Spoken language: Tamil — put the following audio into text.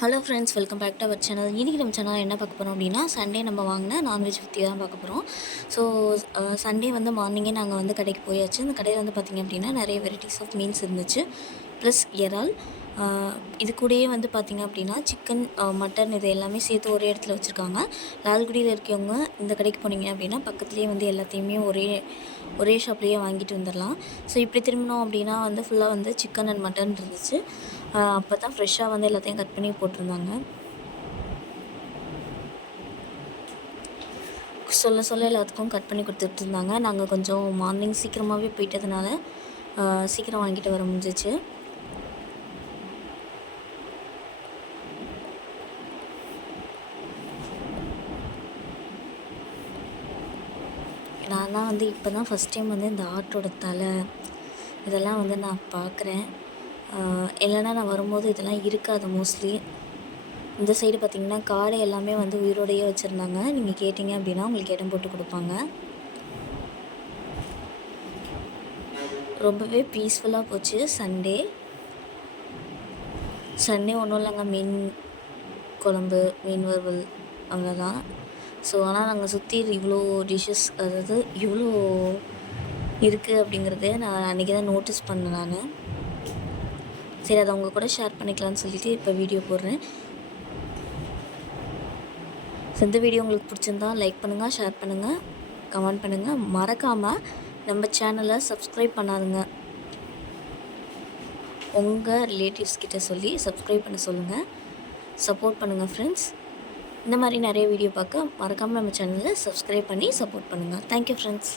Hello friends, welcome back to our channel. இன்றைக்கி நம்ம சேனல் என்ன பார்க்க போகிறோம் அப்படின்னா, சண்டே நம்ம வாங்கின நான்வெஜ் பற்றி தான் பார்க்க போகிறோம். ஸோ சண்டே வந்து மார்னிங்கே நாங்கள் வந்து கடைக்கு போயாச்சு. இந்த கடையில் வந்து பார்த்திங்க அப்படின்னா நிறைய வெரைட்டிஸ் ஆஃப் மீன்ஸ் இருந்துச்சு. ப்ளஸ் இறால், இது கூடயே வந்து பார்த்திங்க அப்படின்னா சிக்கன், மட்டன் இது எல்லாமே சேர்த்து ஒரே இடத்துல வச்சுருக்காங்க. லால்குடியில் இருக்கவங்க இந்த கடைக்கு போனீங்க அப்படின்னா பக்கத்துலேயே வந்து எல்லாத்தையுமே ஒரே ஷாப்லேயே வாங்கிட்டு வந்துடலாம். ஸோ இப்படி திரும்பினோம் அப்படின்னா வந்து ஃபுல்லாக வந்து சிக்கன் அண்ட் மட்டன் இருந்துச்சு. அப்போ தான் ஃப்ரெஷ்ஷாக வந்து எல்லாத்தையும் கட் பண்ணி போட்டிருந்தாங்க. சொல்ல எல்லாத்துக்கும் கட் பண்ணி கொடுத்துட்ருந்தாங்க. நாங்கள் கொஞ்சம் மார்னிங் சீக்கிரமாகவே போயிட்டதுனால சீக்கிரம் வாங்கிட்டு வர முடிஞ்சிச்சு. நான் தான் வந்து இப்போ தான் ஃபஸ்ட் டைம் வந்து இந்த ஆட்டோட தலை இதெல்லாம் வந்து நான் பார்க்குறேன். இல்லைன்னா நான் வரும்போது இதெல்லாம் இருக்காது மோஸ்ட்லி. இந்த சைடு பார்த்திங்கன்னா காடை எல்லாமே வந்து உயிரோடையே வச்சுருந்தாங்க. நீங்கள் கேட்டிங்க அப்படின்னா உங்களுக்கு இடம் போட்டு கொடுப்பாங்க. ரொம்பவே பீஸ்ஃபுல்லாக போச்சு சண்டே ஒன்றும் இல்லைங்க. மீன் குழம்பு, மீன் வறுவல் அவ்வளோதான். ஸோ ஆனால் நாங்கள் சுற்றி இவ்வளோ டிஷ்ஷஸ், அதாவது இவ்வளோ இருக்குது அப்படிங்கிறத நான் அன்றைக்கி தான் நோட்டீஸ் பண்ணேன் நான். சரி, அதை அவங்க கூட ஷேர் பண்ணிக்கலான்னு சொல்லிவிட்டு இப்போ வீடியோ போடுறேன். ஸோ இந்த வீடியோ உங்களுக்கு பிடிச்சிருந்தா லைக் பண்ணுங்கள், ஷேர் பண்ணுங்கள், கமெண்ட் பண்ணுங்கள். மறக்காமல் நம்ம சேனலை சப்ஸ்கிரைப் பண்ணாதுங்க. உங்கள் ரிலேட்டிவ்ஸ் கிட்ட சொல்லி சப்ஸ்கிரைப் பண்ண சொல்லுங்கள். சப்போர்ட் பண்ணுங்கள் ஃப்ரெண்ட்ஸ். இந்த மாதிரி நிறைய வீடியோ பார்க்க மறக்காமல் நம்ம சேனலை சப்ஸ்கிரைப் பண்ணி சப்போர்ட் பண்ணுங்கள். Thank you friends.